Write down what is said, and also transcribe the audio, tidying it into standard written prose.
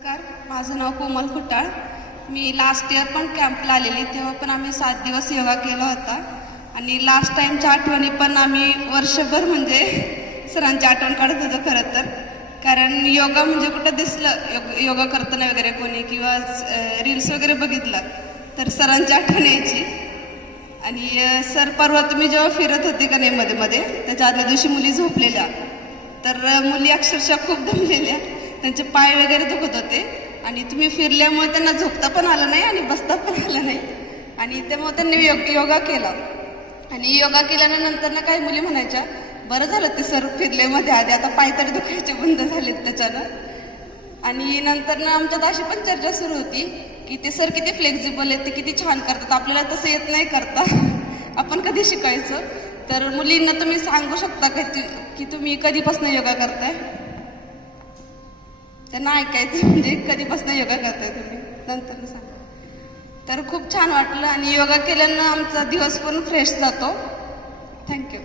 नमस्कार, माझं नाव कोमल खुटाळ. मी last year पण कॅम्पला आलेली, तेव्हा पण आम्ही 7 दिवस योगा केला होता. आणि लास्ट टाईमच्या आठवणी पण आम्ही वर्षभर म्हणजे सरांची आठवण काढत होतो खरं तर. कारण योगा म्हणजे कुठं दिसलं योगा करताना वगैरे कोणी किंवा रील्स वगैरे बघितलं तर सरांची आठवण यायची. आणि सर परवा तुम्ही जेव्हा फिरत होते का नाही मध्ये मध्ये, त्याच्या आदल्या दिवशी मुली झोपलेल्या, तर मुली अक्षरशः खूप दमलेल्या, त्यांचे पाय वगैरे दुखत होते. आणि तुम्ही फिरल्यामुळे त्यांना झोपता पण आलं नाही आणि बसता पण आलं नाही. आणि त्यामुळे त्यांनी योगा केला. आणि योगा केल्यानंतर ना काही मुली म्हणायच्या, बरं झालं ते सर फिरले मध्ये आधी, आता पाय तरी दुखायचे बंद झालेत त्याच्यानं. आणि नंतर ना आमच्यात अशी पण चर्चा सुरू होती की ते सर किती फ्लेक्झिबल आहेत, ते किती छान करतात, आपल्याला तसं येत नाही करता, आपण कधी शिकायचं. तर मुलींना तुम्ही सांगू शकता का की तुम्ही कधीपासून योगा करताय? त्यांना ऐकायचं म्हणजे कधीपासून योगा करताय तुम्ही, नंतर सांगा. तर खूप छान वाटलं आणि योगा केल्यानं आमचा दिवस पण फ्रेश जातो. थँक्यू.